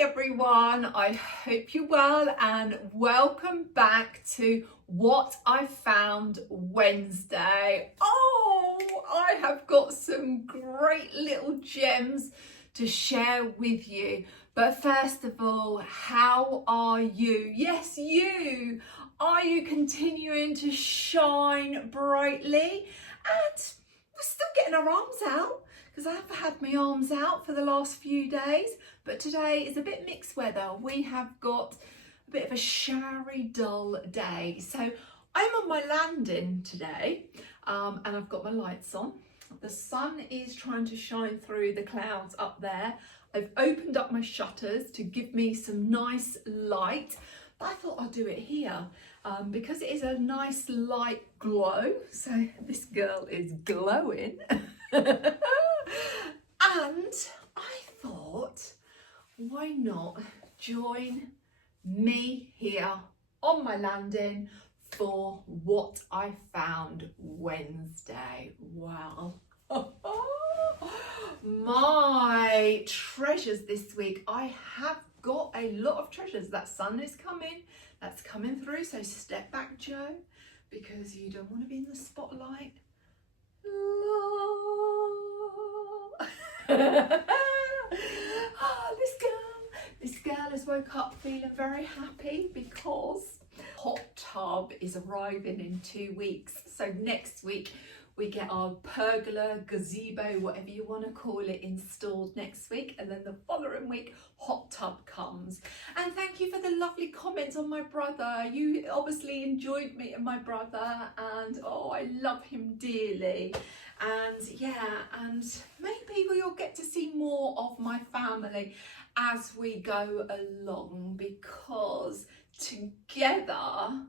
everyone, I hope you're well and welcome back to What I Found Wednesday. Oh, I have got some great little gems to share with you. But first of all, how are you? Yes, you. Are you continuing to shine brightly? And we're still getting our arms out, because I've had my arms out for the last few days, but today is a bit mixed weather. We have got a bit of a showery, dull day. So I'm on my landing today, and I've got my lights on. The sun is trying to shine through the clouds up there. I've opened up my shutters to give me some nice light, but I thought I'd do it here because it is a nice light glow. So this girl is glowing. And I thought, why not join me here on my landing for What I Found Wednesday. Wow. My treasures this week. I have got a lot of treasures. That sun is coming. That's coming through. So step back, Joe, because you don't want to be in the spotlight. This girl has woke up feeling very happy because hot tub is arriving in 2 weeks. So next week we get our pergola, gazebo, whatever you want to call it, installed next week, and then the following week hot tub comes. And thank you for the lovely comments on my brother. You obviously enjoyed meeting my brother, and oh, I love him dearly. And yeah, and maybe we'll get to see more of my family as we go along, because together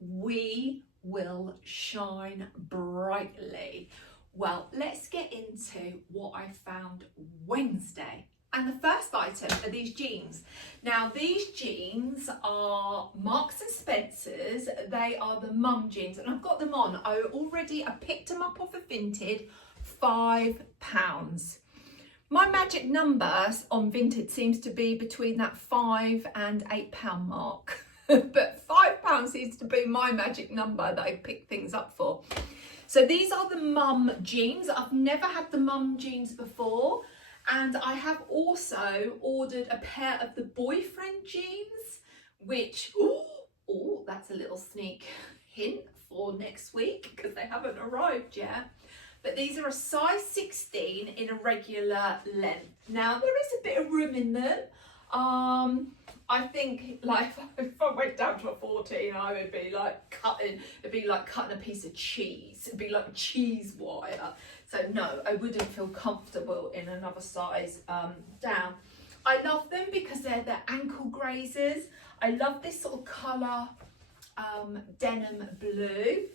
we will shine brightly. Well, let's get into what I found Wednesday. And the first item are these jeans. Now, these jeans are Marks and Spencer's. They are the mum jeans, and I've got them on. I picked them up off of Vinted, £5. My magic number on Vinted seems to be between that £5 and £8 mark. But £5 seems to be my magic number that I pick things up for. So these are the mum jeans. I've never had the mum jeans before. And I have also ordered a pair of the boyfriend jeans, which, oh, that's a little sneak hint for next week because they haven't arrived yet. But these are a size 16 in a regular length. Now, there is a bit of room in them. I think, like, if I went down to a 14, I would be like cutting a piece of cheese. It'd be like cheese wire. So no, I wouldn't feel comfortable in another size down. I love them because they're the ankle grazers. I love this sort of colour, denim blue.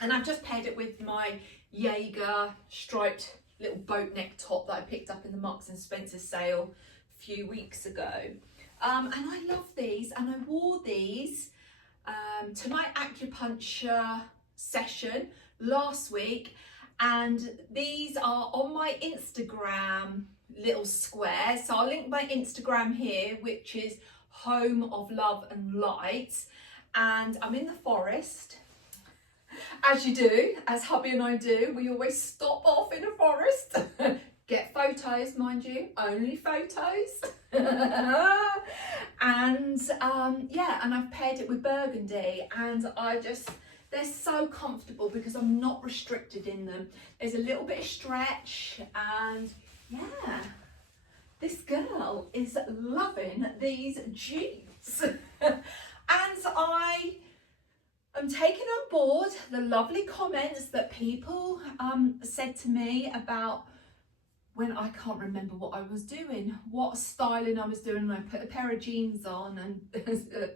And I've just paired it with my Jaeger striped little boat neck top that I picked up in the Marks and Spencer sale a few weeks ago. And I love these, and I wore these to my acupuncture session last week, and these are on my Instagram little square. So I'll link my Instagram here, which is Home of Love and Light, and I'm in the forest. As you do, as hubby and I do, we always stop off in a forest. Get photos, mind you, only photos. And yeah, and I've paired it with burgundy, and they're so comfortable because I'm not restricted in them. There's a little bit of stretch, and yeah, this girl is loving these jeans. And I am taking on board the lovely comments that people said to me about when I can't remember what I was doing, what styling I was doing when I put a pair of jeans on, and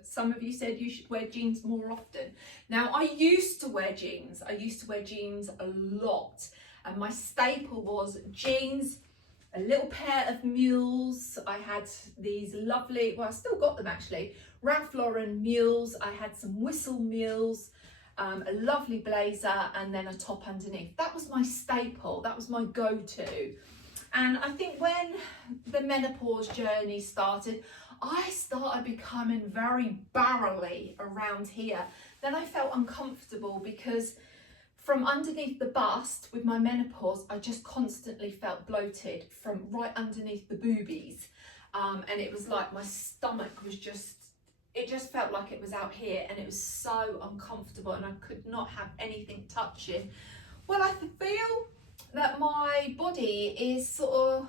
some of you said you should wear jeans more often. Now, I used to wear jeans. I used to wear jeans a lot, and my staple was jeans, a little pair of mules. I had these lovely, well, I still got them actually, Ralph Lauren mules. I had some whistle mules, a lovely blazer, and then a top underneath. That was my staple. That was my go-to. And I think when the menopause journey started, I started becoming very barrely around here. Then I felt uncomfortable because from underneath the bust with my menopause, I just constantly felt bloated from right underneath the boobies. And it was like my stomach was it just felt like it was out here, and it was so uncomfortable, and I could not have anything touching. Well, I feel that my body is sort of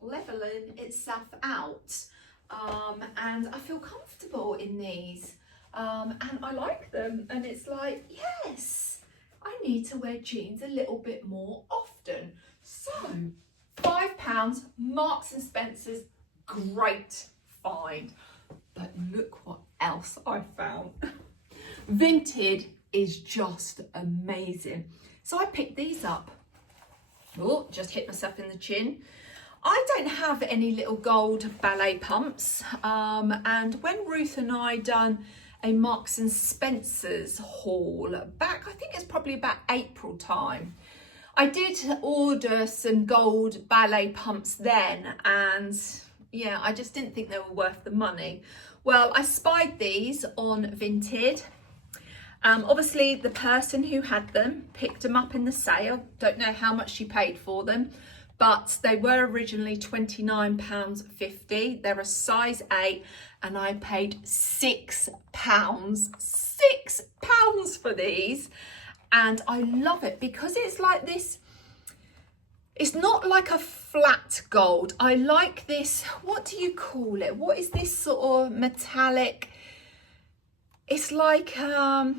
leveling itself out, and I feel comfortable in these, and I like them, and it's like, yes, I need to wear jeans a little bit more often. So £5, Marks and Spencer's, great find. But look what else I found. Vinted is just amazing. So I picked these up. Oh, just hit myself in the chin. I don't have any little gold ballet pumps. And when Ruth and I done a Marks and Spencer's haul back, I think it's probably about April time, I did order some gold ballet pumps then, and yeah, I just didn't think they were worth the money. Well, I spied these on Vinted. Obviously, the person who had them picked them up in the sale. Don't know how much she paid for them, but they were originally £29.50. They're a size 8, and I paid £6. £6 for these. And I love it because it's like this. It's not like a flat gold. I like this, what do you call it? What is this sort of metallic? It's like, I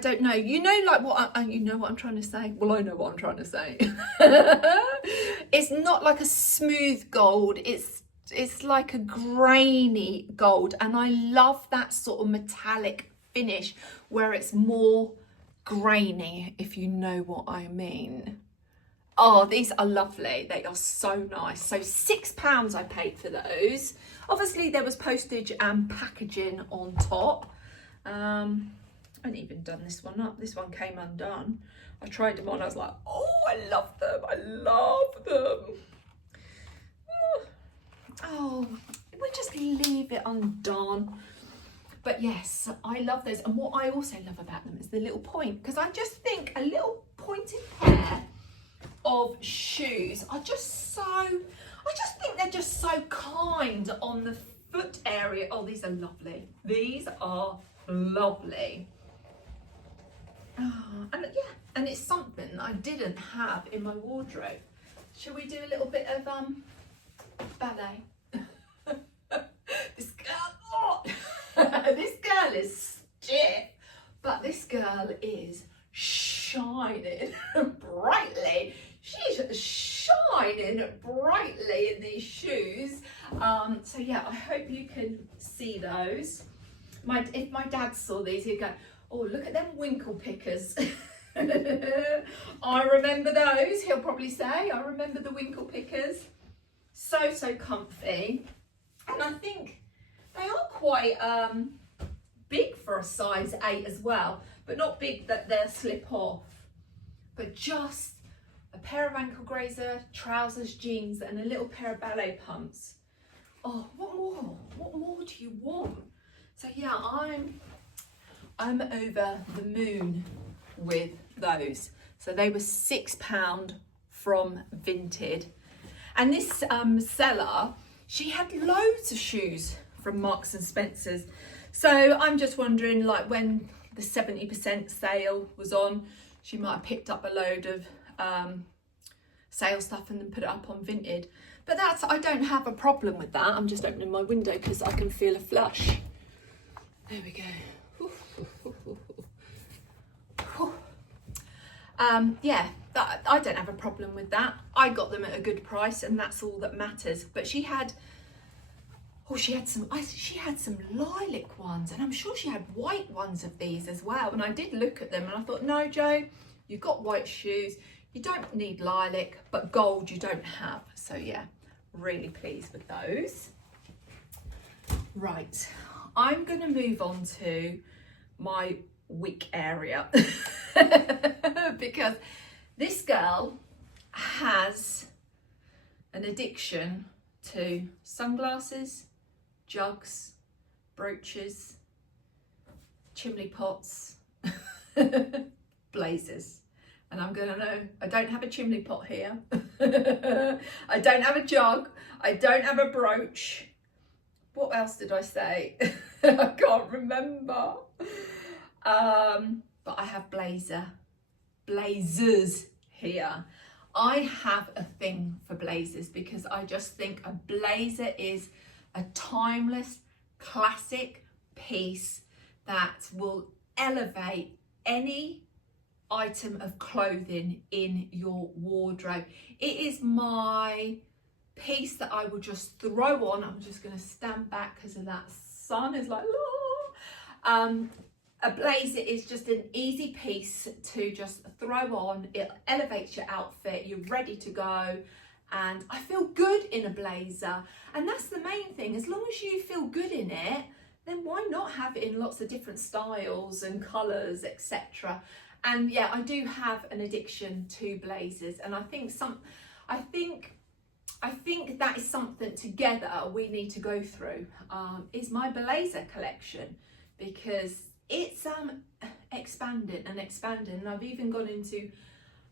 don't know. You know, like what, you know what I'm trying to say? Well, I know what I'm trying to say. It's not like a smooth gold. It's like a grainy gold. And I love that sort of metallic finish where it's more grainy, if you know what I mean. Oh, these are lovely. They are so nice. So £6 I paid for those. Obviously there was postage and packaging on top. I hadn't even done this one up. This one came undone. I tried them on. I was like, oh, I love them. I love them. Oh, we'll just leave it undone. But yes, I love those. And what I also love about them is the little point, because I just think a little pointed pair of shoes are just so, I just think they're just so kind on the foot area. Oh, these are lovely. These are lovely. Oh, and yeah, and it's something that I didn't have in my wardrobe. Shall we do a little bit of ballet? This girl, oh, this girl is stiff, but this girl is shining brightly. She's shining brightly in these shoes. So yeah, I hope you can see those. If my dad saw these, he'd go, oh, look at them winkle pickers. I remember those, he'll probably say. I remember the winkle pickers. So comfy. And I think they are quite big for a size 8 as well, but not big that they'll slip off. But just a pair of ankle grazer, trousers, jeans, and a little pair of ballet pumps. Oh, what more? What more do you want? So yeah, I'm over the moon with those. So they were £6 from Vinted. And this seller, she had loads of shoes from Marks and Spencer's. So I'm just wondering, like, when the 70% sale was on, she might have picked up a load of sale stuff and then put it up on Vinted. But I don't have a problem with that. I'm just opening my window because I can feel a flush. There we go. Yeah, I don't have a problem with that. I got them at a good price, and that's all that matters. But she had some lilac ones, and I'm sure she had white ones of these as well. And I did look at them and I thought, no, Jo, you've got white shoes. You don't need lilac, but gold you don't have. So yeah, really pleased with those. Right, I'm going to move on to my week area because this girl has an addiction to sunglasses, jugs, brooches, chimney pots, blazers. And I'm gonna know, I don't have a chimney pot here. I don't have a jug. I don't have a brooch. What else did I say? I can't remember. But I have blazers here. I have a thing for blazers because I just think a blazer is a timeless, classic piece that will elevate any item of clothing in your wardrobe. It is my piece that I will just throw on. I'm just going to stand back because of that sun is like, a blazer is just an easy piece to just throw on. It elevates your outfit. You're ready to go. And I feel good in a blazer. And that's the main thing. As long as you feel good in it, then why not have it in lots of different styles and colours, etc. And yeah, I do have an addiction to blazers. And I think that is something together we need to go through, is my blazer collection, because it's expanding. And I've even gone into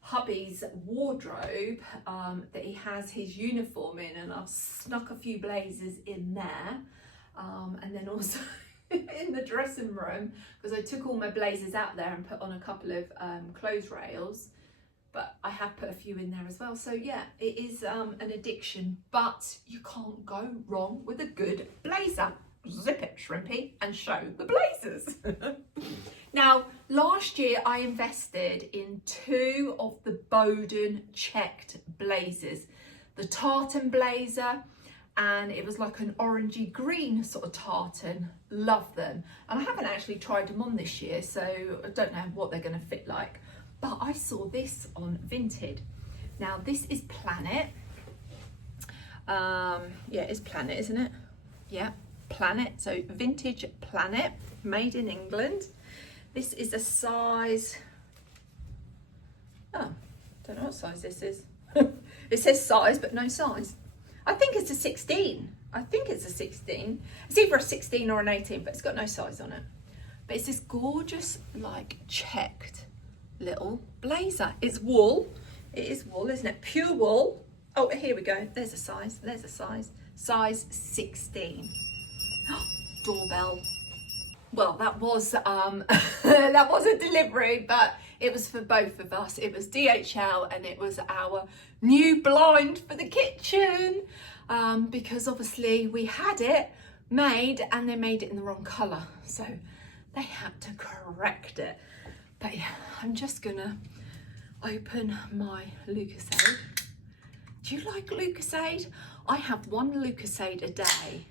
hubby's wardrobe that he has his uniform in, and I've snuck a few blazers in there, and then also in the dressing room, because I took all my blazers out there and put on a couple of clothes rails, but I have put a few in there as well. So yeah, it is an addiction, but you can't go wrong with a good blazer. Zip it, shrimpy, and show the blazers. Now, last year I invested in 2 of the Boden checked blazers, the tartan blazer, and it was like an orangey green sort of tartan. Love them. And I haven't actually tried them on this year, so I don't know what they're going to fit like, but I saw this on Vinted. Now this is Planet. Yeah, it's Planet, isn't it? Yeah, Planet. So vintage Planet, made in England. This is a size, oh, don't know what size this is. It says size but no size. I think it's a 16. I think it's a 16. It's either a 16 or an 18, but it's got no size on it. But it's this gorgeous, like, checked little blazer. It's wool. It is wool, isn't it? Pure wool. Oh, here we go. There's a size. There's a size. Size 16. Doorbell. Well, that was that was a delivery, but it was for both of us. It was DHL, and it was our new blind for the kitchen, because obviously we had it made and they made it in the wrong colour, so they had to correct it. But yeah, I'm just gonna open my Lucozade. Do you like Lucozade? I have 1 Lucozade a day.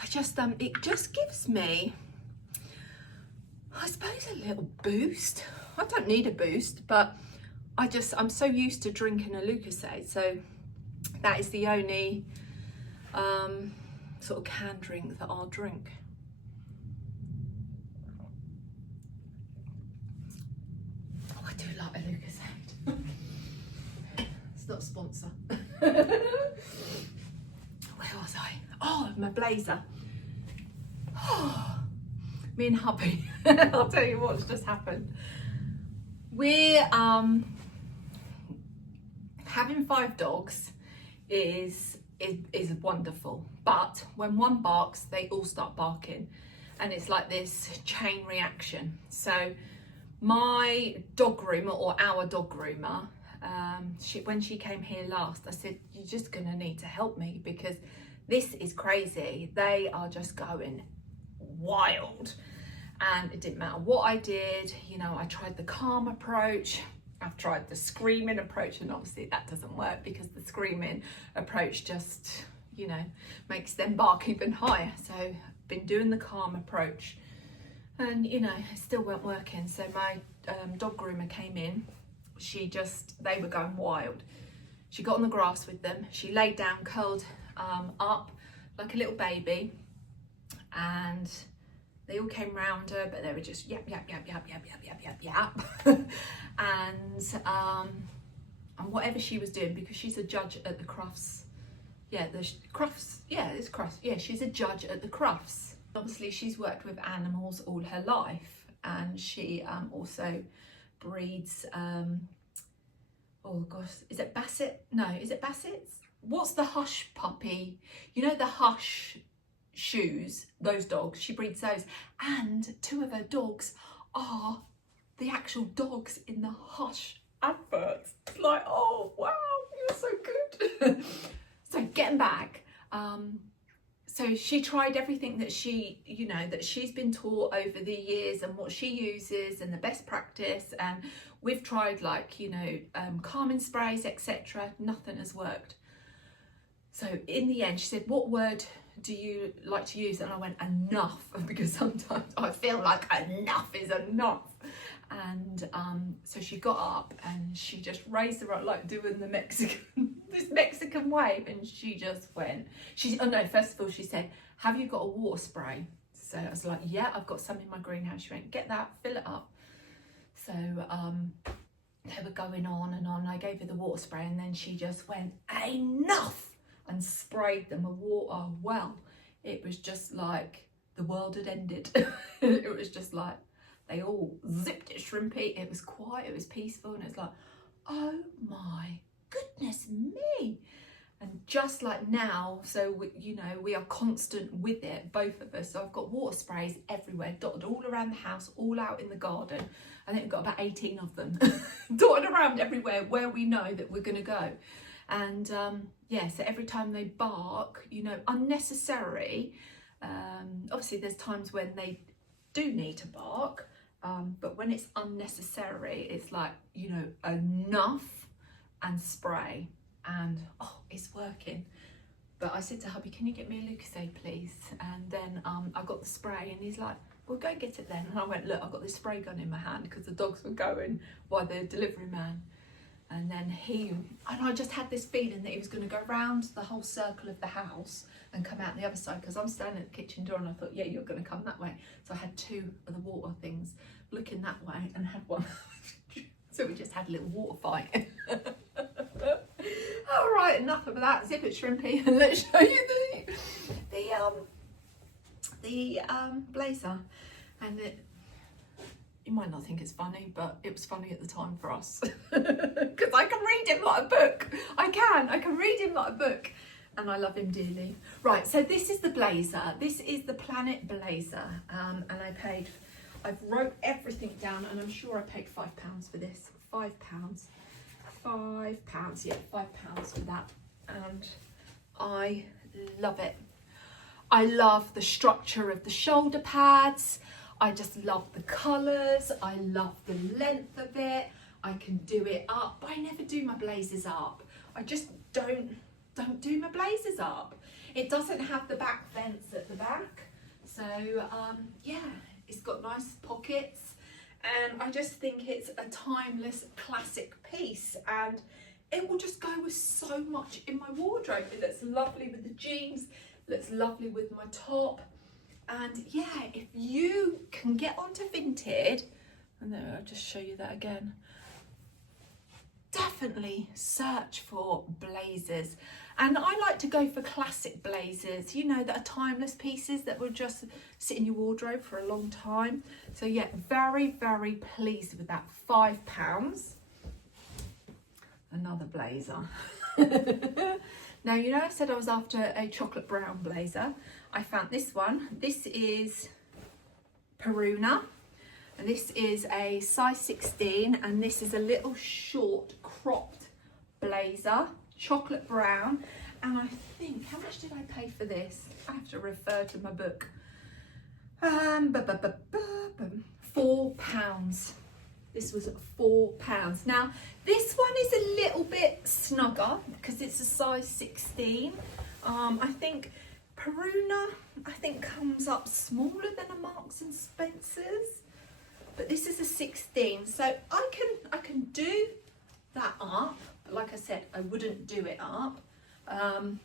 I just it just gives me, I suppose, a little boost. I don't need a boost, but I'm so used to drinking a Lucozade, so that is the only sort of canned drink that I'll drink. Oh, I do like a Lucozade. It's not a sponsor. Where was I? Oh, my blazer. Oh, me and hubby. I'll tell you what's just happened. We're having 5 dogs is wonderful, but when one barks, they all start barking, and it's like this chain reaction. So my dog groomer, or our dog groomer, when she came here last, I said, you're just gonna need to help me, because this is crazy. They are just going wild, and it didn't matter what I did. You know, I tried the calm approach, I've tried the screaming approach, and obviously that doesn't work, because the screaming approach just, you know, makes them bark even higher. So I've been doing the calm approach, and you know, it still weren't working. So my dog groomer came in. They were going wild. She got on the grass with them. She laid down, curled up like a little baby, and they all came round her, but they were just yap, yap, yap, yap, yap, yap, yap, yap, yap. And I and whatever she was doing, because she's a judge at the Crufts. Yeah, it's Crufts. Yeah, she's a judge at the Crufts. Obviously, she's worked with animals all her life, and she also breeds, oh gosh, is it Basset? No, is it Bassett's? What's the Hush puppy? You know the Hush shoes, those dogs, she breeds those. And 2 of her dogs are the actual dogs in the Hush adverts. It's like, oh wow, you're so good. So getting back, so she tried everything that she, you know, that she's been taught over the years, and what she uses and the best practice. And we've tried, like, you know, calming sprays, etc. Nothing has worked. So in the end, she said, what word do you like to use? And I went, enough, because sometimes I feel like enough is enough. And so she got up and she just raised her up, like doing the this Mexican wave, and she just went, oh no, first of all she said, have you got a water spray? So I was like, yeah, I've got some in my greenhouse. She went, get that, fill it up. So they were going on and on. I gave her the water spray, and then she just went, enough, and sprayed them with water. Well, it was just like the world had ended. It was just like, they all zipped it shrimpy. It was quiet, it was peaceful, and it's like, oh my goodness me. And just like now, so you know, we are constant with it, both of us. So I've got water sprays everywhere, dotted all around the house, all out in the garden. I think I've got about 18 of them dotted around everywhere where we know that we're going to go. And yeah, so every time they bark, you know, unnecessary. Obviously there's times when they do need to bark, but when it's unnecessary, it's like, you know, enough, and spray. And oh, it's working. But I said to hubby, can you get me a Lucozade please? And then I got the spray, and he's like, well, go get it then. And I went, look, I've got this spray gun in my hand, because the dogs were going by the delivery man. And then I just had this feeling that he was going to go round the whole circle of the house and come out the other side, because I'm standing at the kitchen door, and I thought, yeah, you're going to come that way. So I had 2 of the water things looking that way, and had one. So we just had a little water fight. All right, enough of that. Zip it shrimpy, and let's show you the blazer. And you might not think it's funny, but it was funny at the time for us, because I can read him like a book. I can read him like a book, and I love him dearly. Right, so this is the blazer. This is the Planet blazer, and I've wrote everything down, and I'm sure I paid £5 for this. £5. £5, yeah, £5 for that. And I love it. I love the structure of the shoulder pads. I just love the colours. I love the length of it. I can do it up, but I never do my blazers up. I just don't do my blazers up. It doesn't have the back vents at the back. So yeah, it's got nice pockets. And I just think it's a timeless classic piece, and it will just go with so much in my wardrobe. It looks lovely with the jeans, looks lovely with my top. And yeah, if you can get onto Vinted, and then I'll just show you that again, definitely search for blazers. And I like to go for classic blazers, you know, that are timeless pieces that will just sit in your wardrobe for a long time. So yeah, very, very pleased with that. £5. Another blazer. Now, you know, I said I was after a chocolate brown blazer. I found this one. This is Peruna, and this is a size 16, and this is a little short cropped blazer, chocolate brown. And I think, how much did I pay for this? I have to refer to my book. £4. This was £4. Now, this one is a little bit snugger because it's a size 16. I think Peruna, comes up smaller than a Marks and Spencer's, but this is a 16. So I can do that up, but like I said, I wouldn't do it up. And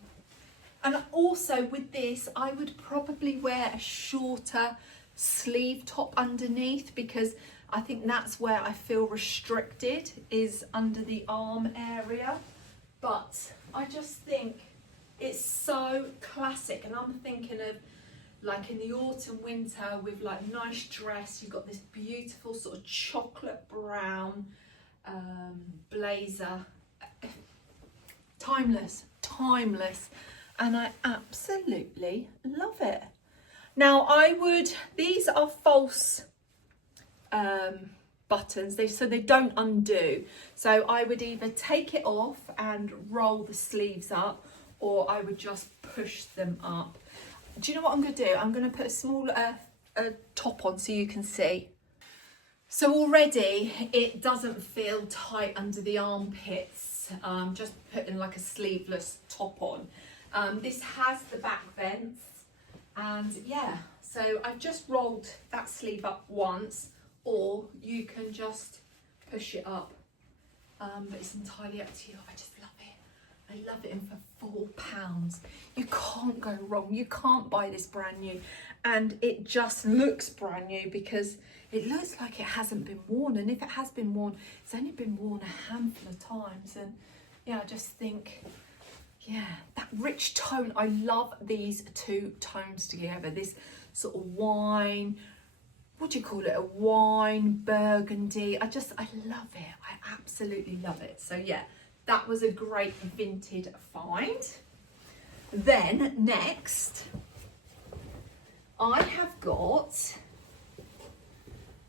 also with this, I would probably wear a shorter sleeve top underneath, because I think that's where I feel restricted, is under the arm area. But I just think it's so classic, and I'm thinking of like in the autumn, winter, with like nice dress. You've got this beautiful sort of chocolate brown blazer. Timeless, timeless, and I absolutely love it. Now these are false buttons, so they don't undo. So I would either take it off and roll the sleeves up, or I would just push them up. Do you know what I'm going to do? I'm going to put a small top on so you can see. So already it doesn't feel tight under the armpits. Just putting like a sleeveless top on. This has the back vents, and yeah, so I've just rolled that sleeve up once, or you can just push it up, but it's entirely up to you. I just love it. I love it, and for £4 you can't go wrong. You can't buy this brand new, and it just looks brand new because it looks like it hasn't been worn, and if it has been worn, it's only been worn a handful of times. And yeah, I just think, yeah, that rich tone. I love these two tones together, this sort of wine, what do you call it, a wine burgundy. I love it. I absolutely love it. So yeah, that was a great vintage find. Then next I have got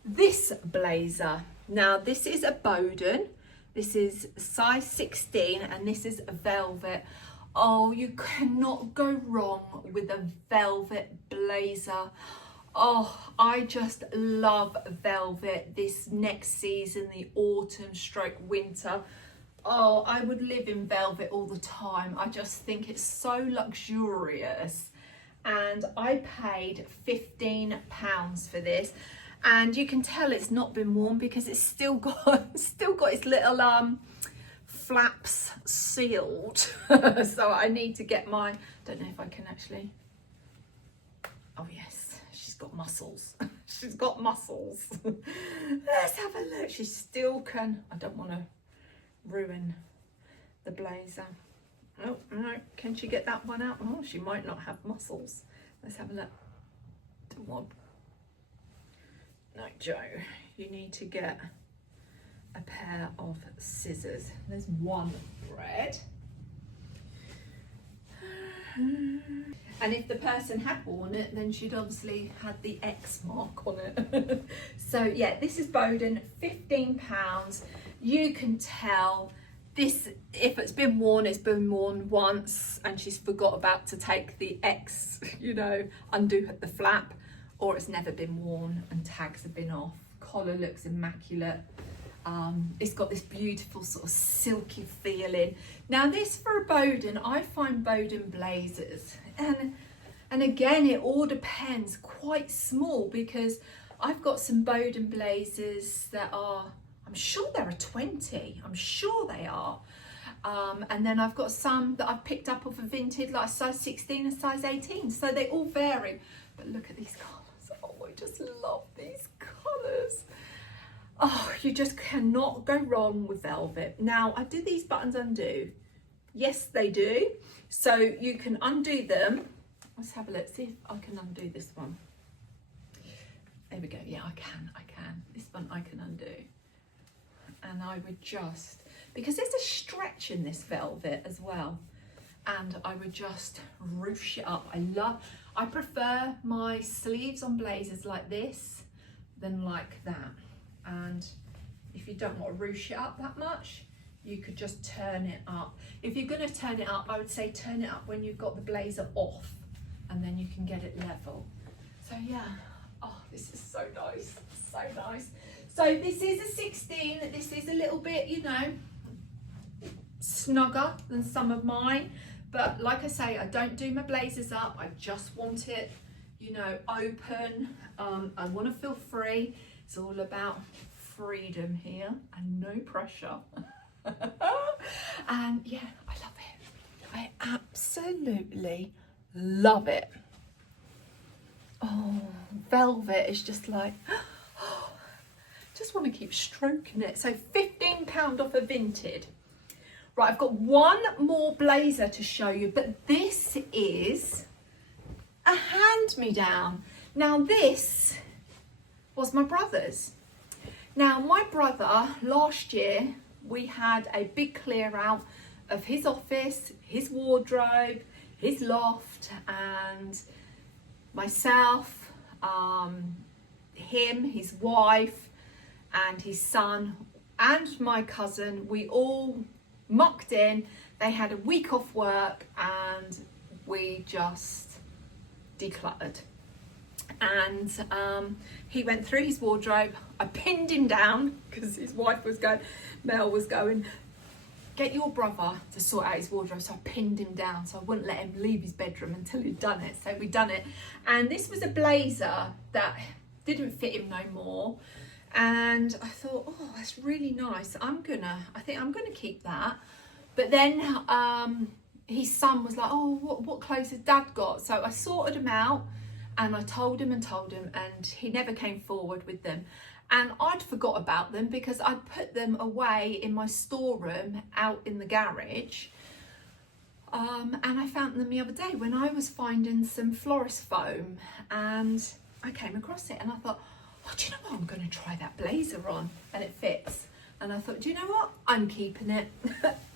this blazer. Now this is a Boden. This is size 16, and this is a velvet. Oh, you cannot go wrong with a velvet blazer. Oh, I just love velvet this next season, the autumn stroke winter. Oh, I would live in velvet all the time. I just think it's so luxurious. And I paid £15 for this. And you can tell it's not been worn because it's still got its little flaps sealed. So I need to get my, don't know if I can actually, oh yes, she's got muscles. She's got muscles. Let's have a look. She still can, I don't want to ruin the blazer. Oh no, can she get that one out? Oh, she might not have muscles. Let's have a look. Don't want. No, Joe, you need to get a pair of scissors. There's one thread. And if the person had worn it, then she'd obviously had the X mark on it. So yeah, this is Boden, £15. You can tell this, if it's been worn once and she's forgot about to take the X, you know, undo the flap, or it's never been worn and tags have been off. Collar looks immaculate. It's got this beautiful sort of silky feeling. Now this, for a Boden, I find Boden blazers, and again, it all depends, quite small, because I've got some Boden blazers that are, I'm sure they're a 20, I'm sure they are. And then I've got some that I've picked up off a vintage, like a size 16 and size 18. So they all vary. But look at these colours. Oh, I just love these colours. Oh, you just cannot go wrong with velvet. Now, do these buttons undo? Yes, they do. So you can undo them. Let's have a look, see if I can undo this one. There we go. Yeah, I can. This one I can undo. And I would just, because there's a stretch in this velvet as well, and I would just ruche it up. I prefer my sleeves on blazers like this than like that. And if you don't want to ruche it up that much, you could just turn it up. If you're going to turn it up, I would say turn it up when you've got the blazer off, and then you can get it level. So yeah, oh, this is so nice, so nice. So this is a 16, this is a little bit, you know, snugger than some of mine. But like I say, I don't do my blazers up. I just want it, you know, open. I want to feel free. It's all about freedom here and no pressure. And yeah, I love it. I absolutely love it. Oh, velvet is just like, just want to keep stroking it. So £15 off of Vinted. Right, I've got one more blazer to show you, but this is a hand-me-down. Now this was my brother's. Now my brother, last year, we had a big clear out of his office, his wardrobe, his loft, and myself, him, his wife, and his son, and my cousin, we all mucked in. They had a week off work and we just decluttered. And he went through his wardrobe. I pinned him down because his wife was going, Mel was going, get your brother to sort out his wardrobe. So I pinned him down so I wouldn't let him leave his bedroom until he'd done it. So we'd done it. And this was a blazer that didn't fit him no more. And I thought, oh, that's really nice. I think I'm gonna keep that. But then his son was like, oh, what clothes has Dad got? So I sorted them out and I told him, and he never came forward with them. And I'd forgot about them because I'd put them away in my storeroom out in the garage. And I found them the other day when I was finding some florist foam, and I came across it and I thought, oh, do you know what? I'm going to try that blazer on, and it fits. And I thought, do you know what? I'm keeping it.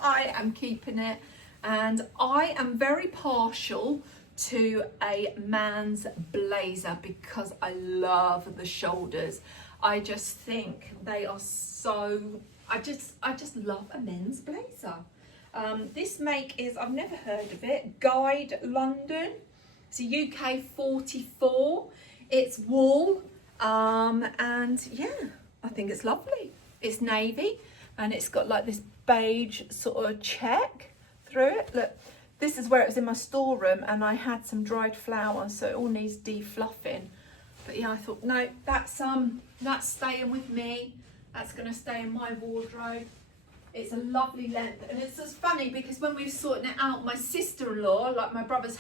I am keeping it. And I am very partial to a man's blazer because I love the shoulders. I just think they are so, I just love a men's blazer. This make is, I've never heard of it, Guide London. It's a UK 44. It's wool. And yeah, I think it's lovely. It's navy and it's got like this beige sort of check through it. Look, this is where it was in my storeroom and I had some dried flowers, so it all needs defluffing. But yeah, I thought, no, that's staying with me. That's gonna stay in my wardrobe. It's a lovely length, and it's just funny because when we were sorting it out, my sister-in-law, like my brother's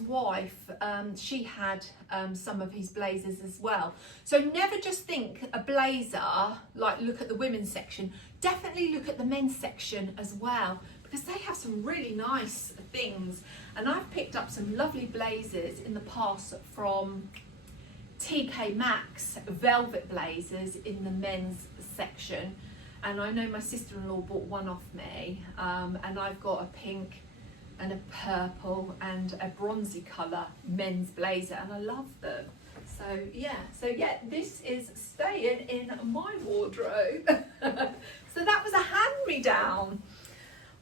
wife, she had some of his blazers as well. So never just think a blazer, like look at the women's section, definitely look at the men's section as well, because they have some really nice things. And I've picked up some lovely blazers in the past from TK Maxx, velvet blazers in the men's section, and I know my sister-in-law bought one off me, and I've got a pink and a purple and a bronzy colour men's blazer, and I love them. So yeah, this is staying in my wardrobe. So that was a hand-me-down.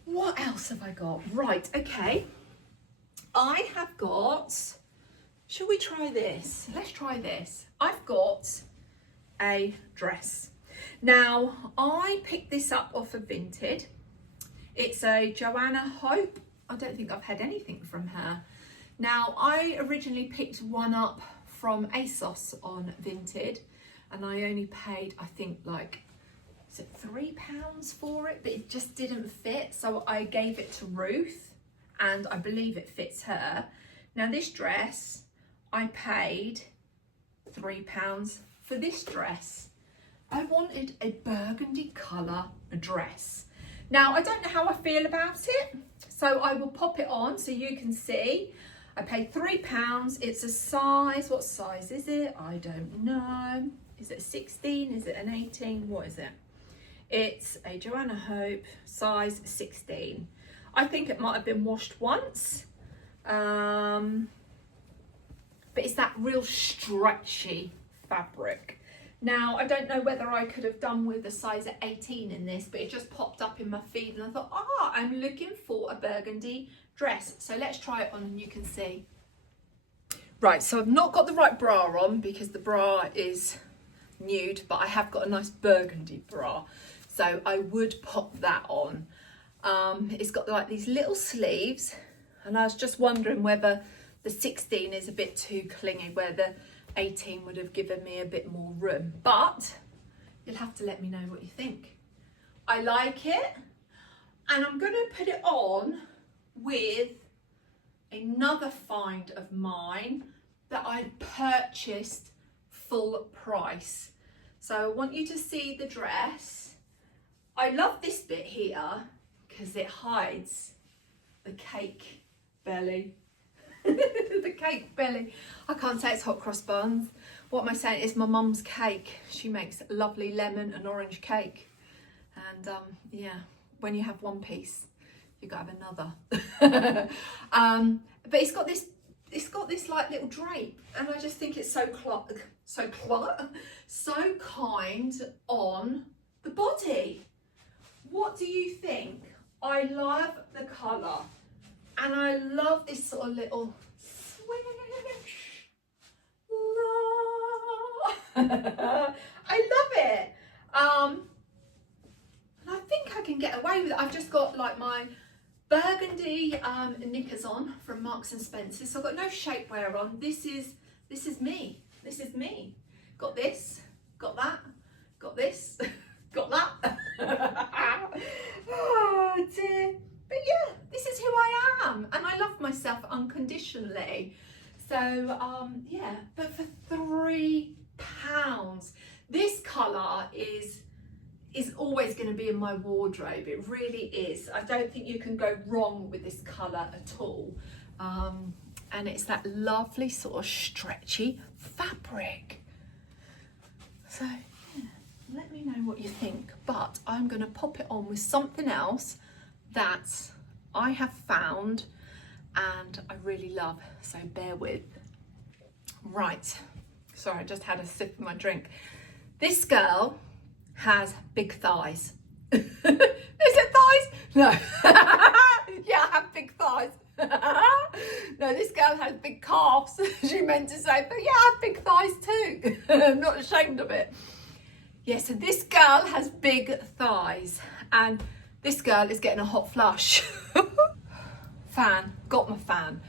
What else have I got? Right, okay, I have got, shall we try this? Let's try this. I've got a dress. Now, I picked this up off of Vinted. It's a Joanna Hope. I don't think I've had anything from her. Now, I originally picked one up from ASOS on Vinted, and I only paid, I think, like, is it £3 for it? But it just didn't fit, so I gave it to Ruth, and I believe it fits her. Now, this dress, I paid £3 for this dress. I wanted a burgundy colour dress. Now, I don't know how I feel about it, so I will pop it on so you can see. I paid £3. It's a size, what size is it? I don't know. Is it a 16? Is it an 18? What is it? It's a Joanna Hope, size 16. I think it might have been washed once. But it's that real stretchy fabric. Now, I don't know whether I could have done with a size 18 in this, but it just popped up in my feed and I thought, I'm looking for a burgundy dress. So let's try it on and you can see. Right, so I've not got the right bra on because the bra is nude, but I have got a nice burgundy bra. So I would pop that on. It's got like these little sleeves, and I was just wondering whether the 16 is a bit too clingy, where the 18 would have given me a bit more room, but you'll have to let me know what you think. I like it, and I'm going to put it on with another find of mine that I purchased full price. So I want you to see the dress. I love this bit here because it hides the cake belly. The cake belly. I can't say it's hot cross buns. What am I saying? It's my mum's cake. She makes lovely lemon and orange cake. And yeah, when you have one piece, you gotta have another. But it's got this like little drape, and I just think it's so kind on the body. What do you think? I love the colour, and I love this sort of little swish. I love it. And I think I can get away with it. I've just got like my burgundy knickers on from Marks and Spencer, so I've got no shapewear on. This is me. This is me. Got this, got that, got this, got that. Oh dear. But yeah, this is who I am, and I love myself unconditionally. So yeah, but for £3, this colour is always going to be in my wardrobe. It really is. I don't think you can go wrong with this colour at all. And it's that lovely sort of stretchy fabric. So yeah, let me know what you think. But I'm going to pop it on with something else that I have found and I really love. So bear with. Right. Sorry, I just had a sip of my drink. This girl has big thighs. Is it thighs? No. Yeah, I have big thighs. No, this girl has big calves. She meant to say, but yeah, I have big thighs too. I'm not ashamed of it. Yeah, so this girl has big thighs, and this girl is getting a hot flush. Fan, got my fan.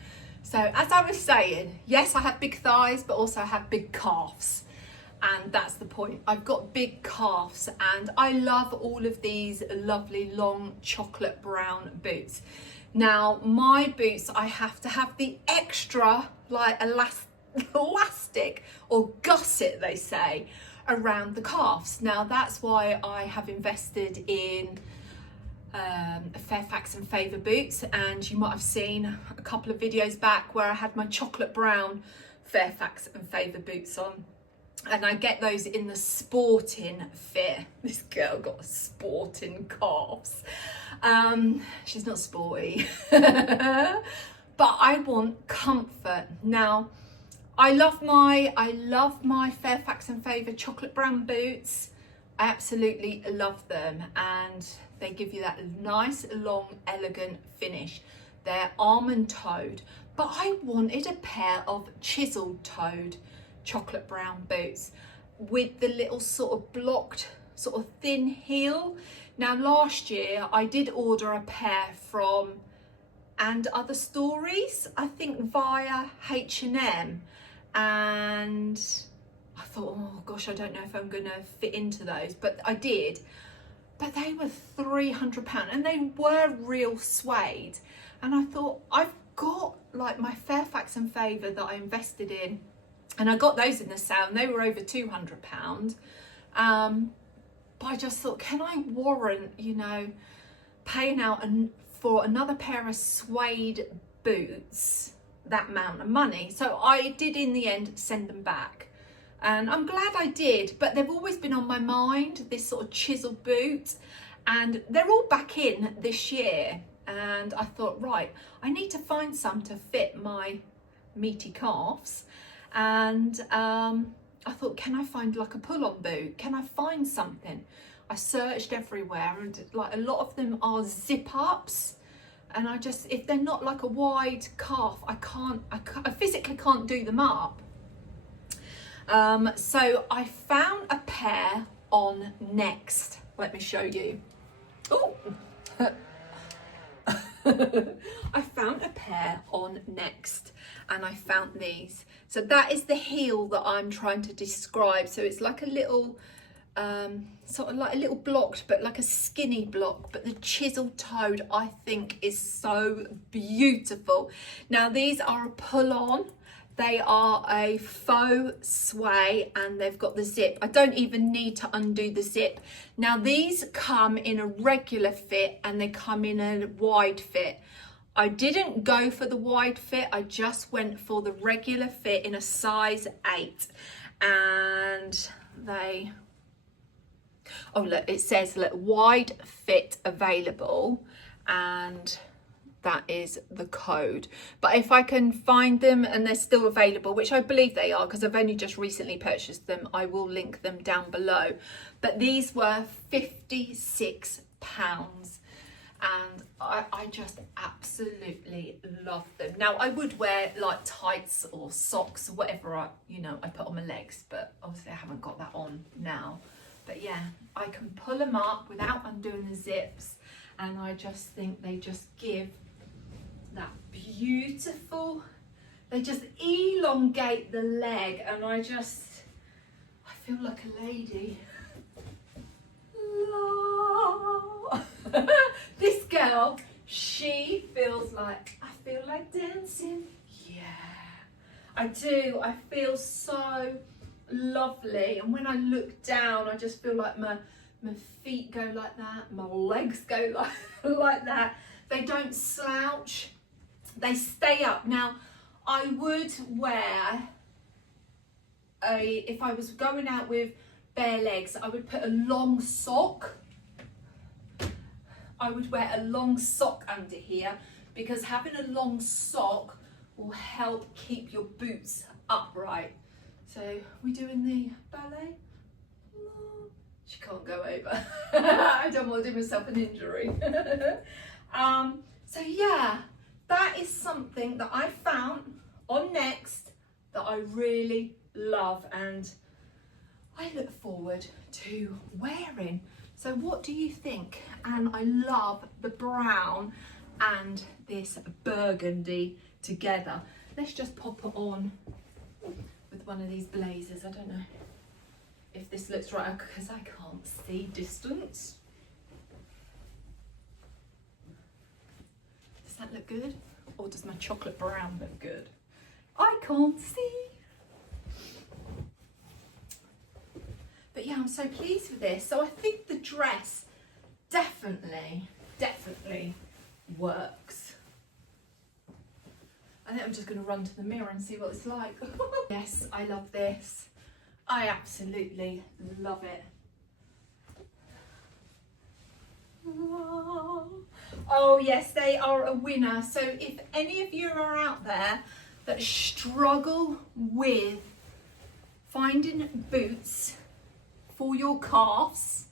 So as I was saying, yes, I have big thighs, but also I have big calves. And that's the point. I've got big calves, and I love all of these lovely long chocolate brown boots. Now, my boots, I have to have the extra like elastic or gusset, they say, around the calves. Now, that's why I have invested in Fairfax and Favor boots, and you might have seen a couple of videos back where I had my chocolate brown Fairfax and Favor boots on. And I get those in the sporting fit. This girl got sporting calves. She's not sporty. But I want comfort. Now, I love my Fairfax and Favor chocolate brown boots. I absolutely love them. And they give you that nice, long, elegant finish. They're almond-toed. But I wanted a pair of chisel-toed chocolate brown boots with the little sort of blocked sort of thin heel. Now last year I did order a pair from And Other Stories, I think via H&M, and I thought, oh gosh, I don't know if I'm gonna fit into those, but I did. But they were £300 and they were real suede, and I thought, I've got like my Fairfax and Favor that I invested in, and I got those in the sale, and they were over £200. But I just thought, can I warrant, you know, paying out for another pair of suede boots that amount of money? So I did in the end send them back, and I'm glad I did. But they've always been on my mind, this sort of chisel boot, and they're all back in this year. And I thought, right, I need to find some to fit my meaty calves. And I thought, can I find like a pull-on boot? Can I find something? I searched everywhere, and like a lot of them are zip-ups, and I just, if they're not like a wide calf, I physically can't do them up. So I found a pair on Next. Let me show you. Oh. I found a pair on Next, and I found these. So that is the heel that I'm trying to describe. So it's like a little, sort of like a little blocked, but like a skinny block, but the chisel toed I think is so beautiful. Now these are a pull on. They are a faux sway and they've got the zip. I don't even need to undo the zip. Now these come in a regular fit and they come in a wide fit. I didn't go for the wide fit. I just went for the regular fit in a size 8. And they, oh look, it says look, wide fit available, and that is the code. But if I can find them and they're still available, which I believe they are because I've only just recently purchased them, I will link them down below. But these were £56 and I just absolutely love them. Now I would wear like tights or socks or whatever I put on my legs, but obviously I haven't got that on now. But yeah, I can pull them up without undoing the zips, and I just think they just give that beautiful, they just elongate the leg, and I feel like a lady. This girl, she feels like, I feel like dancing. Yeah, I do. I feel so lovely, and when I look down I just feel like my feet go like that, my legs go like that. They don't slouch, they stay up. Now I would wear if I was going out with bare legs, I would put a long sock. I would wear a long sock under here, because having a long sock will help keep your boots upright. So we doing the ballet? She can't go over. I don't want to do myself an injury. So yeah, that is something that I found on Next that I really love and I look forward to wearing. So what do you think? And I love the brown and this burgundy together. Let's just pop it on with one of these blazers. I don't know if this looks right because I can't see distance. Does that look good? Or does my chocolate brown look good? I can't see. But yeah, I'm so pleased with this. So I think the dress definitely works. I think I'm just going to run to the mirror and see what it's like. Yes, I love this. I absolutely love it. Oh yes, they are a winner. So if any of you are out there that struggle with finding boots for your calves,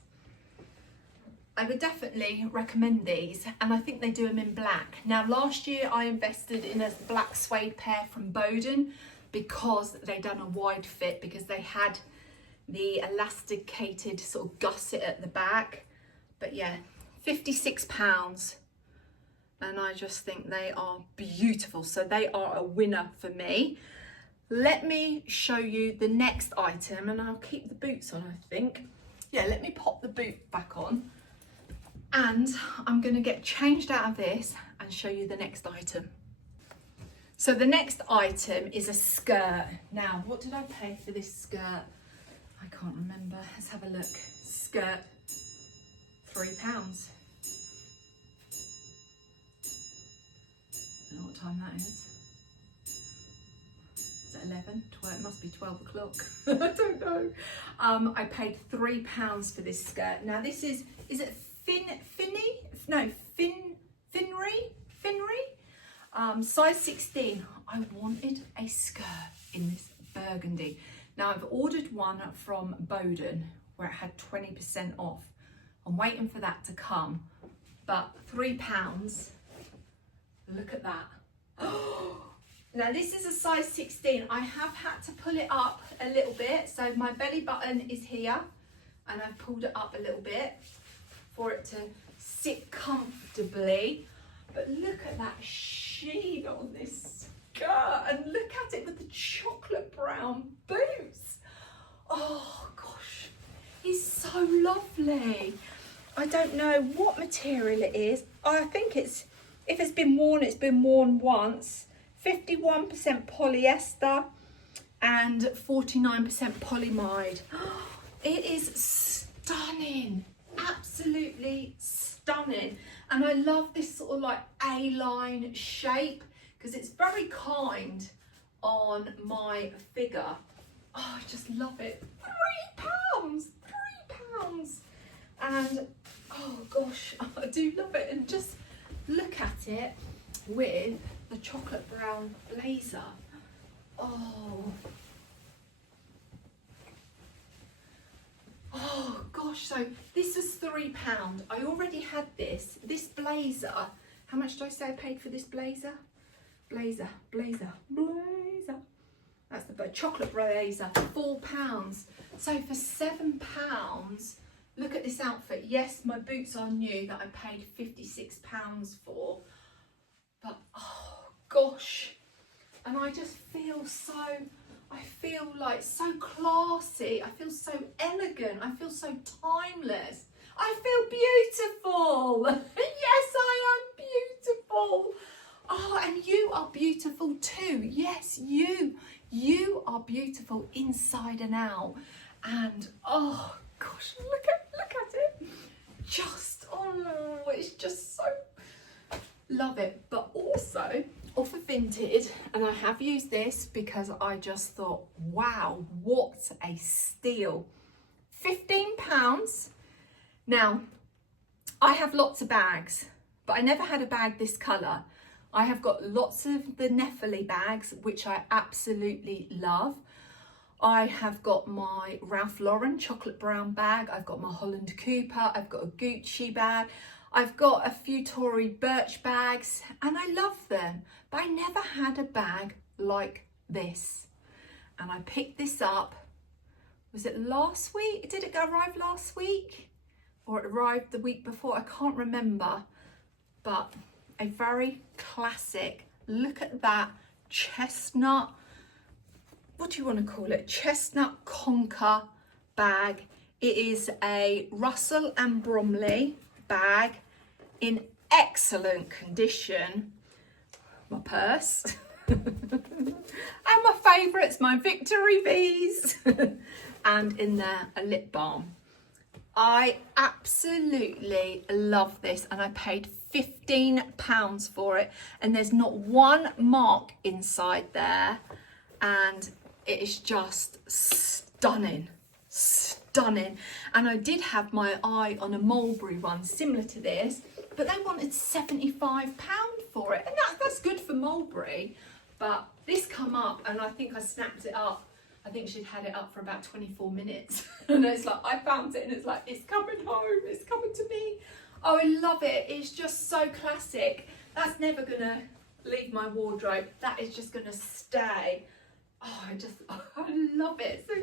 I would definitely recommend these, and I think they do them in black. Now last year I invested in a black suede pair from Boden because they done a wide fit, because they had the elasticated sort of gusset at the back. But yeah, £56, and I just think they are beautiful. So they are a winner for me. Let me show you the next item, and I'll keep the boots on, I think. Yeah, let me pop the boot back on, and I'm going to get changed out of this and show you the next item. So the next item is a skirt. Now, what did I pay for this skirt? I can't remember. Let's have a look. Skirt, £3. I don't know what time that is. Is it 11? 12? It must be 12 o'clock. I don't know. I paid £3 for this skirt. Now this is it Finnery? Size 16. I wanted a skirt in this burgundy. Now I've ordered one from Boden where it had 20% off. I'm waiting for that to come, but £3. Look at that. Now this is a size 16. I have had to pull it up a little bit. So my belly button is here, and I've pulled it up a little bit for it to sit comfortably. But look at that sheen on this skirt, and look at it with the chocolate brown boots. Oh gosh, it's so lovely. I don't know what material it is. I think if it's been worn, it's been worn once. 51% polyester and 49% polyamide. It is stunning, absolutely stunning. And I love this sort of like A-line shape because it's very kind on my figure. Oh, I just love it. £3, £3. And oh gosh, I do love it. And just look at it with the chocolate brown blazer. Oh gosh, so this was £3. I already had this blazer. How much did I say I paid for this blazer? Blazer. That's the chocolate blazer, £4. So for £7, look at this outfit. Yes, my boots are new that I paid £56 for, but oh gosh, and I just feel so, I feel like so classy, I feel so elegant, I feel so timeless, I feel beautiful. Yes, I am beautiful. Oh, and you are beautiful too. Yes, you are beautiful inside and out. And oh gosh, look at it. Just, oh, it's just so, love it. But also off of Vinted, and I have used this because I just thought, wow, what a steal. £15. Now, I have lots of bags, but I never had a bag this colour. I have got lots of the Neffily bags, which I absolutely love. I have got my Ralph Lauren chocolate brown bag. I've got my Holland Cooper. I've got a Gucci bag. I've got a few Tory Birch bags, and I love them. But I never had a bag like this. And I picked this up. Was it last week? Did it arrive last week? Or it arrived the week before? I can't remember. But a very classic, look at that chestnut, what do you want to call it? Chestnut conker bag. It is a Russell and Bromley bag in excellent condition. My purse. And my favourites, my Victory V's. And in there, a lip balm. I absolutely love this, and I paid £15 for it, and there's not one mark inside there, and it is just stunning. And I did have my eye on a mulberry one similar to this, but they wanted £75 for it, and that's good for mulberry. But this come up, and I think I snapped it up. I think she'd had it up for about 24 minutes. And it's like, I found it and it's like, it's coming home, it's coming to me. Oh, I love it. It's just so classic. That's never gonna leave my wardrobe. That is just gonna stay. Oh, I love it. So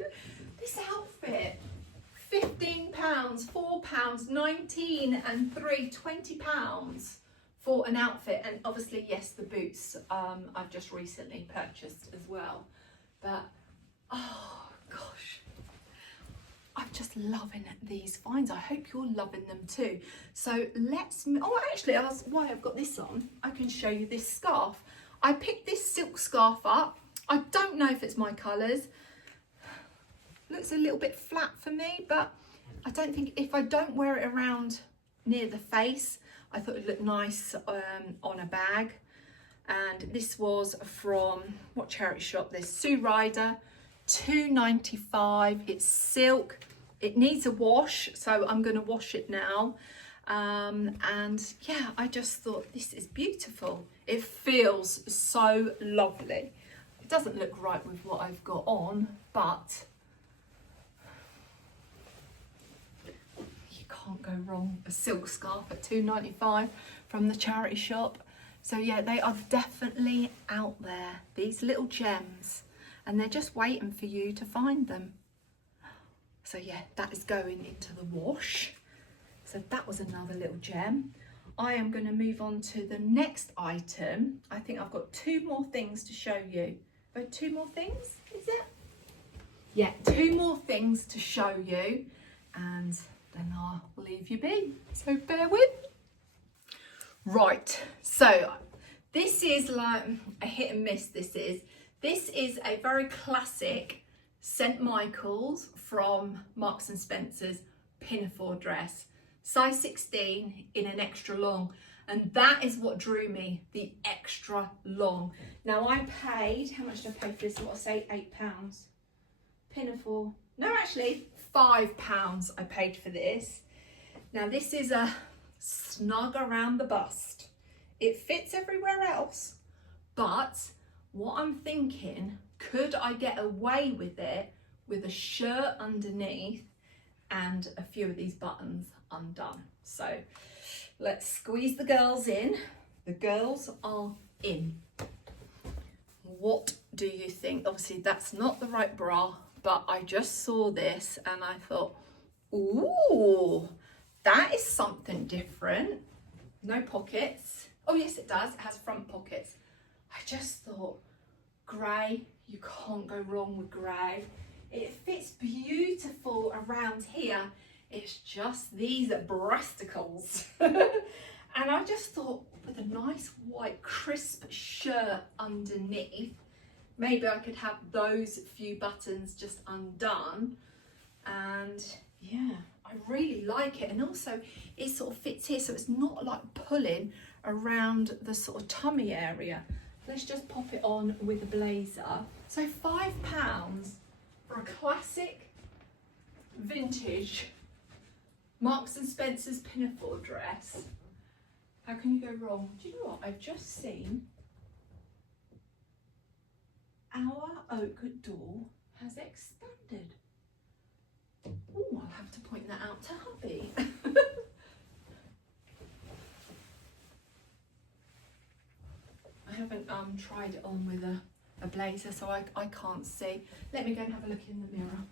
this outfit, £15, £4, 19 and 3, £20 for an outfit. And obviously, yes, the boots I've just recently purchased as well. But oh gosh, I'm just loving these finds. I hope you're loving them too. So actually, while I've got this on, I can show you this scarf. I picked this silk scarf up. I don't know if it's my colours. Looks a little bit flat for me, but I don't think, if I don't wear it around near the face, I thought it'd look nice on a bag. And this was from, what charity shop? This Sue Ryder. £2.95. It's silk. It needs a wash, so I'm going to wash it now. And yeah, I just thought this is beautiful. It feels so lovely. It doesn't look right with what I've got on, but you can't go wrong. A silk scarf at £2.95 from the charity shop. So yeah, they are definitely out there, these little gems. And they're just waiting for you to find them. So yeah, that is going into the wash. So that was another little gem. I am going to move on to the next item. I think I've got 2 more things to show you. But 2 more things, is it? Yeah, 2 more things to show you, and then I'll leave you be. So bear with. Right, so This is like a hit and miss. This is a very classic St. Michael's from Marks and Spencer's pinafore dress, size 16 in an extra long. And that is what drew me, the extra long. Now I paid, how much did I pay for this? What I say, £8. Pinafore, no, actually £5 I paid for this. Now this is a snug around the bust. It fits everywhere else, but what I'm thinking, could I get away with it with a shirt underneath and a few of these buttons undone? So let's squeeze the girls in. The girls are in. What do you think? Obviously that's not the right bra, but I just saw this and I thought, ooh, that is something different. No pockets. Oh yes, it does. It has front pockets. I just thought, grey, you can't go wrong with grey. It fits beautiful around here. It's just these breasticles. And I just thought, with a nice white crisp shirt underneath, maybe I could have those few buttons just undone. And yeah, I really like it. And also it sort of fits here, so it's not like pulling around the sort of tummy area. Let's just pop it on with a blazer. So £5 for a classic vintage Marks and Spencer's pinafore dress. How can you go wrong? Do you know what? I've just seen our oak door has expanded. Oh, I'll have to point that out to hubby. I haven't tried it on with a blazer, so I can't see. Let me go and have a look in the mirror.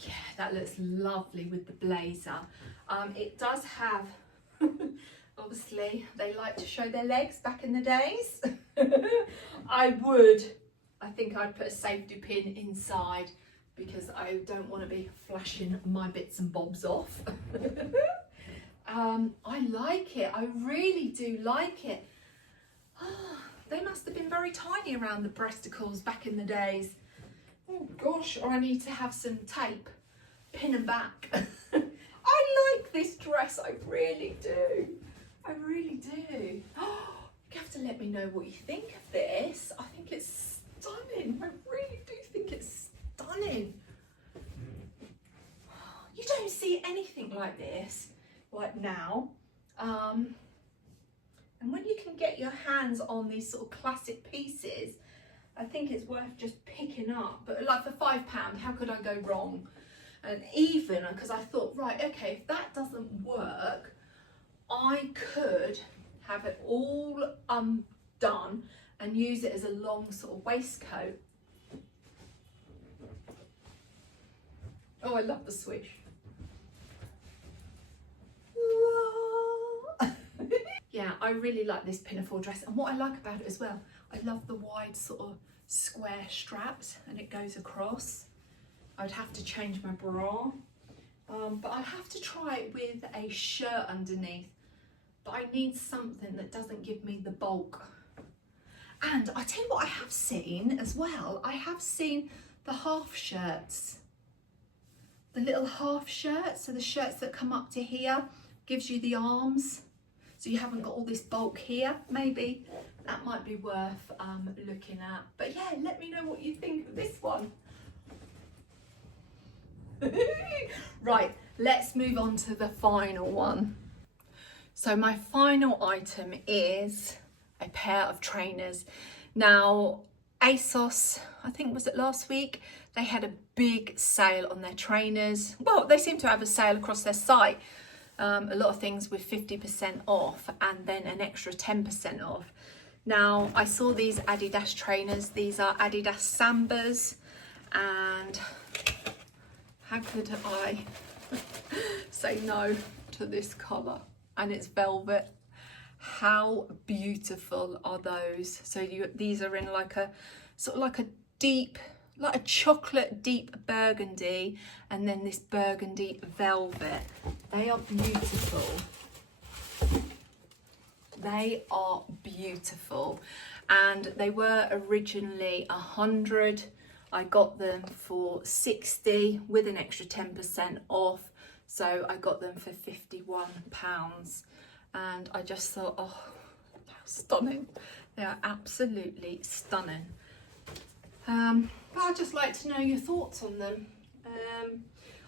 Yeah, that looks lovely with the blazer. It does have, obviously, they like to show their legs back in the days. I think I'd put a safety pin inside because I don't want to be flashing my bits and bobs off. I like it. I really do like it. They must have been very tiny around the breasticles back in the days. Oh gosh, or I need to have some tape, pin them back. I like this dress, I really do. I really do. You have to let me know what you think of this. I think it's stunning. I really do think it's stunning. You don't see anything like this, like now. And when you can get your hands on these sort of classic pieces, I think it's worth just picking up. But like for £5, how could I go wrong? And even because I thought, right, okay, if that doesn't work, I could have it all done and use it as a long sort of waistcoat. Oh, I love the swish. Yeah, I really like this pinafore dress, and what I like about it as well, I love the wide sort of square straps and it goes across. I'd have to change my bra, but I'd have to try it with a shirt underneath, but I need something that doesn't give me the bulk. And I tell you what I have seen as well, I have seen the half shirts, the little half shirts, so the shirts that come up to here, gives you the arms. So you haven't got all this bulk here. Maybe that might be worth looking at. But yeah, let me know what you think of this one. Right, let's move on to the final one. So my final item is a pair of trainers. Now, ASOS, I think was it last week, they had a big sale on their trainers. Well, they seem to have a sale across their site. A lot of things with 50% off and then an extra 10% off. Now, I saw these Adidas trainers. These are Adidas Sambas, and how could I say no to this colour? And it's velvet. How beautiful are those? So these are in like a sort of like a deep, like a chocolate deep burgundy, and then this burgundy velvet. They are beautiful. They are beautiful, and they were originally 100. I got them for 60 with an extra 10% off, so I got them for £51, and I just thought, oh, they're stunning. They are absolutely stunning. But I'd just like to know your thoughts on them.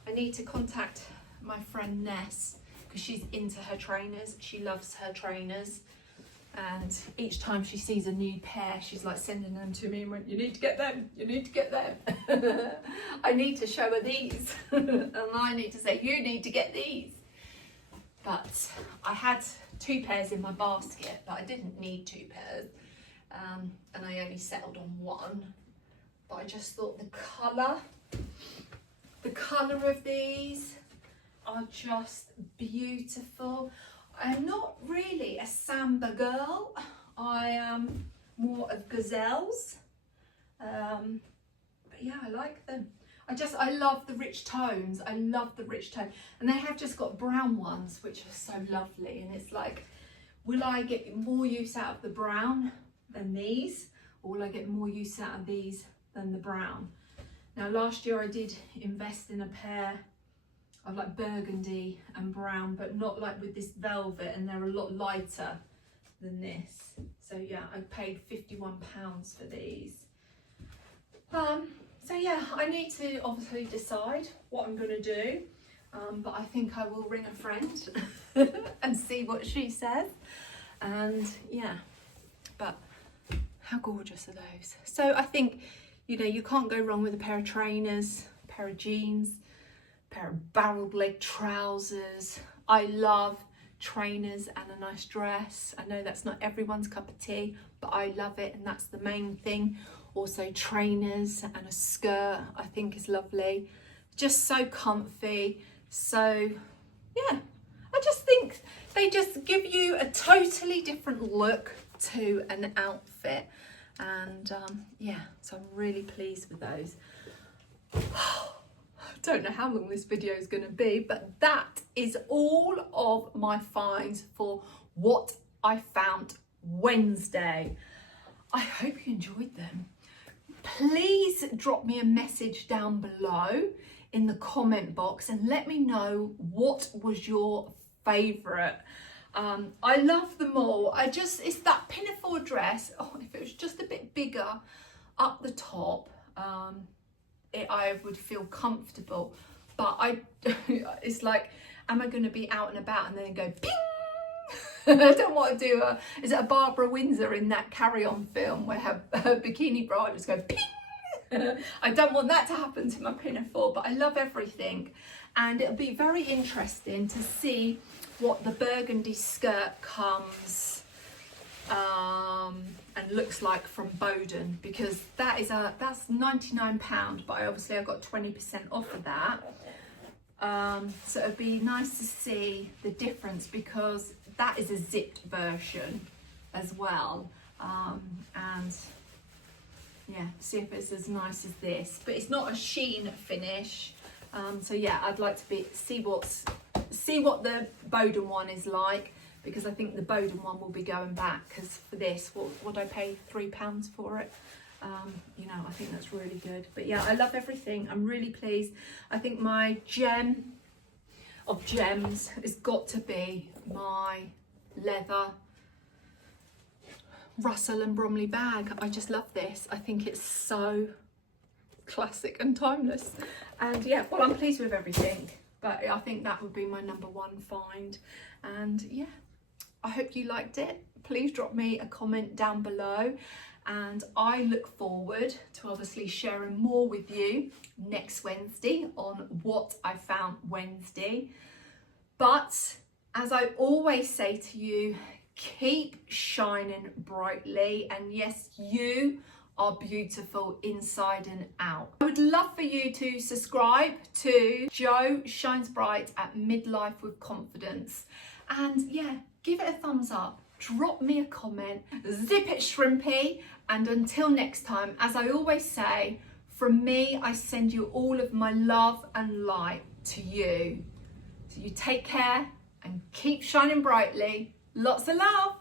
I need to contact my friend Ness, because she's into her trainers. She loves her trainers, and each time she sees a new pair, she's like sending them to me and went, you need to get them, you need to get them. I need to show her these and I need to say, you need to get these. But I had 2 pairs in my basket, but I didn't need 2 pairs, and I only settled on 1. But I just thought the colour of these are just beautiful. I'm not really a Samba girl. I am more of gazelles. But yeah, I like them. I love the rich tones. I love the rich tone. And they have just got brown ones, which are so lovely. And it's like, will I get more use out of the brown than these? Or will I get more use out of these than the brown? Now, last year I did invest in a pair of like burgundy and brown, but not like with this velvet, and they're a lot lighter than this. So yeah, I paid £51 for these. So yeah, I need to obviously decide what I'm going to do, but I think I will ring a friend and see what she says. And yeah, but how gorgeous are those? So I think, you know, you can't go wrong with a pair of trainers, a pair of jeans, a pair of barreled leg trousers. I love trainers and a nice dress. I know that's not everyone's cup of tea, but I love it, and that's the main thing. Also trainers and a skirt, I think is lovely. Just so comfy. So yeah, I just think they just give you a totally different look to an outfit. And yeah, so I'm really pleased with those. Don't know how long this video is going to be, but that is all of my finds for what I found Wednesday. I hope you enjoyed them. Please drop me a message down below in the comment box and let me know what was your favourite. I love them all. It's that pinafore dress. Oh, if it was just a bit bigger up the top, I would feel comfortable. But it's like, am I going to be out and about and then go ping? I don't want to do is it a Barbara Windsor in that Carry On film where her bikini bra just go ping? I don't want that to happen to my pinafore, but I love everything. And it'll be very interesting to see what the burgundy skirt comes and looks like from Boden, because that's £99, but I got 20% off of that. So it'd be nice to see the difference, because that is a zipped version as well. And yeah, see if it's as nice as this, but it's not a sheen finish. So yeah, I'd like to see what the Boden one is like, because I think the Boden one will be going back, because for this, what I pay £3 for it. You know, I think that's really good. But yeah, I love everything. I'm really pleased. I think my gem of gems has got to be my leather Russell and Bromley bag. I just love this. I think it's so classic and timeless. And yeah, well, I'm pleased with everything, but I think that would be my #1 find. And yeah, I hope you liked it. Please drop me a comment down below, and I look forward to obviously sharing more with you next Wednesday on what I found Wednesday. But as I always say to you, keep shining brightly, and yes, you are beautiful inside and out. I would love for you to subscribe to Jo Shines Bright at Midlife with Confidence, and yeah, give it a thumbs up, drop me a comment, zip it shrimpy, and until next time, as I always say, from me, I send you all of my love and light to you. So you take care and keep shining brightly. Lots of love.